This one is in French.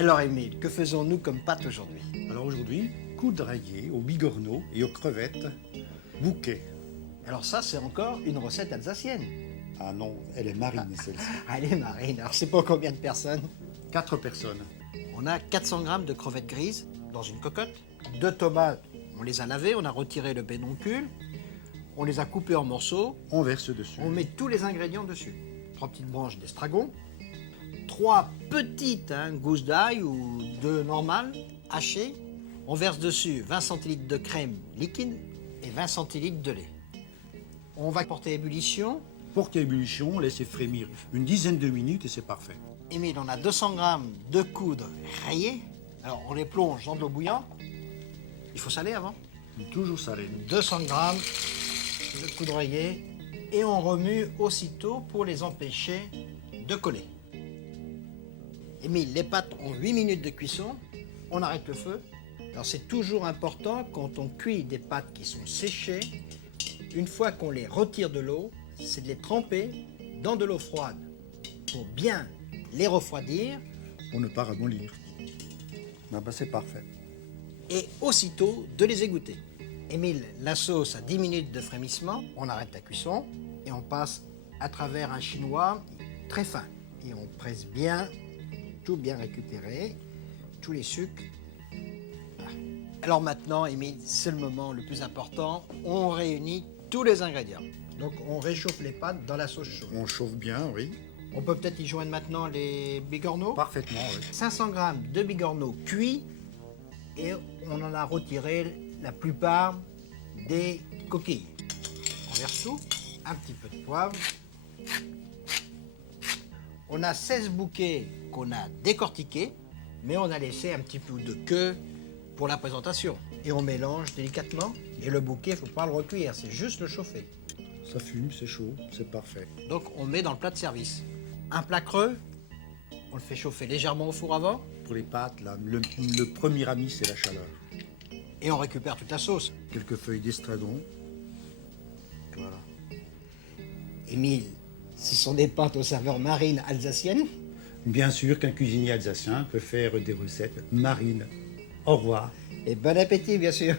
Alors Émile, que faisons-nous comme pâte aujourd'hui? Alors aujourd'hui, coude rayé au bigorneau et aux crevettes, bouquet. Alors ça, c'est encore une recette alsacienne. Ah non, elle est marine celle-ci. Allez Marine, alors c'est pour combien de personnes? 4 personnes. On a 400 grammes de crevettes grises dans une cocotte, 2 tomates, on les a lavées, on a retiré le pédoncule, on les a coupées en morceaux, On verse dessus. on met tous les ingrédients dessus. 3 petites branches d'estragon, 3 petites gousses d'ail ou 2 normales hachées. On verse dessus 20 centilitres de crème liquide et 20 centilitres de lait. On va porter ébullition. Portez ébullition, laissez frémir une dizaine de minutes et c'est parfait. Émile, on a 200 grammes de coudre rayée. Alors on les plonge dans de l'eau bouillante. Il faut saler avant. Toujours salé. 200 grammes de coudre rayée et on remue aussitôt pour les empêcher de coller. Émile, les pâtes ont 8 minutes de cuisson, on arrête le feu. Alors c'est toujours important quand on cuit des pâtes qui sont séchées, une fois qu'on les retire de l'eau, c'est de les tremper dans de l'eau froide pour bien les refroidir Pour ne pas ramollir. Ah bah c'est parfait. et aussitôt de les égoutter. Émile, la sauce a 10 minutes de frémissement, on arrête la cuisson et on passe à travers un chinois très fin. Et on presse bien, tout bien récupéré, tous les sucres. Voilà. Alors maintenant, Émile, c'est le moment le plus important, on réunit tous les ingrédients. Donc on réchauffe les pâtes dans la sauce chaude. On chauffe bien, oui. On peut peut-être y joindre maintenant les bigorneaux. Parfaitement, oui. 500 grammes de bigorneaux cuits et on en a retiré la plupart des coquilles. On verse tout, un petit peu de poivre. On a 16 bouquets qu'on a décortiqués, mais on a laissé un petit peu de queue pour la présentation. Et on mélange délicatement. Et le bouquet, il ne faut pas le recuire, c'est juste le chauffer. Ça fume, c'est chaud, c'est parfait. Donc on met dans le plat de service. Un plat creux, on le fait chauffer légèrement au four avant Pour les pâtes, là, le premier ami, c'est la chaleur. et on récupère toute la sauce. Quelques feuilles d'estragon. Voilà. Émile, ce sont des pâtes aux saveurs marines alsaciennes. Bien sûr qu'un cuisinier alsacien peut faire des recettes marines. Au revoir. Et bon appétit, bien sûr.